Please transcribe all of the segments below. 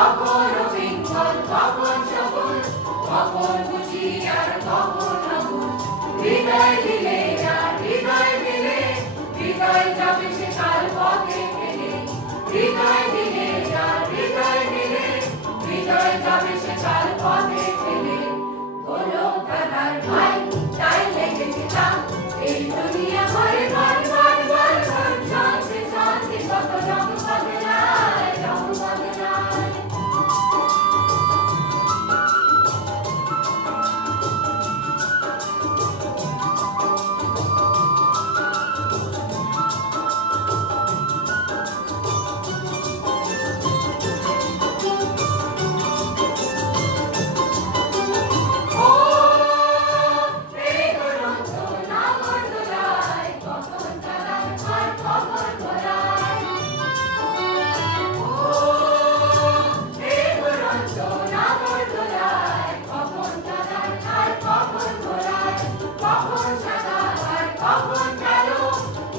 কখনো বিঙ্গল, কখন সবুজ, কখন বুঝি আর কখন অবুঝ। হৃদয় দিলে আর হৃদয় মেলে, হৃদয় যাবে সে কাল পথে ফেলে। হৃদয় দিলে আর হৃদয় মেলে, হৃদয় যাবে সে কাল পথে ফেলে। গোলক ধাঁধার ভাই তাই লেগেছে তাক, এই দুনিয়া ভরে বল বল বল বল, চলছে চলছে কত রং বদলায়, রং বদলায়।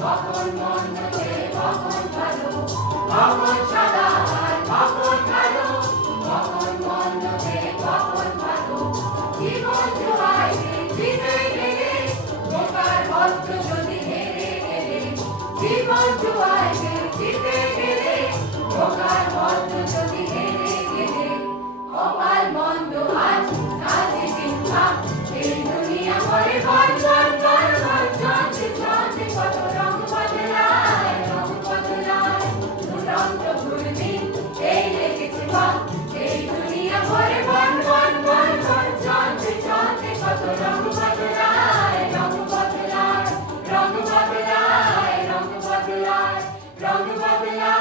কখন মন্দ যে কখন ভালো, কখন সাদা আর কখন কালো, কখন মন্দ যে কখন ভালো। জীবন জুয়ায় জিতে গেলে, বোকার ভদ্র যদি হেরে গেলে। জীবন জুয়ায় জিতে গেলে, বোকার ভদ্র যদি হেরে গেলে। কপাল মন্দ আজ কাজে চিন্তা, এই দুনিয়া ভরে বল বল বল বল, চলছে চলছে কত রং বদলায়, রং বদলায়। দুরন্ত ঘুরদিন এই লেগেছে বল, এই দুনিয়া ভরে বল বল বল বল, চলছে চলছে কত রং বদলায়, রং বদলায়, রং বদলায়, রং বদলায়, রং বদলায়।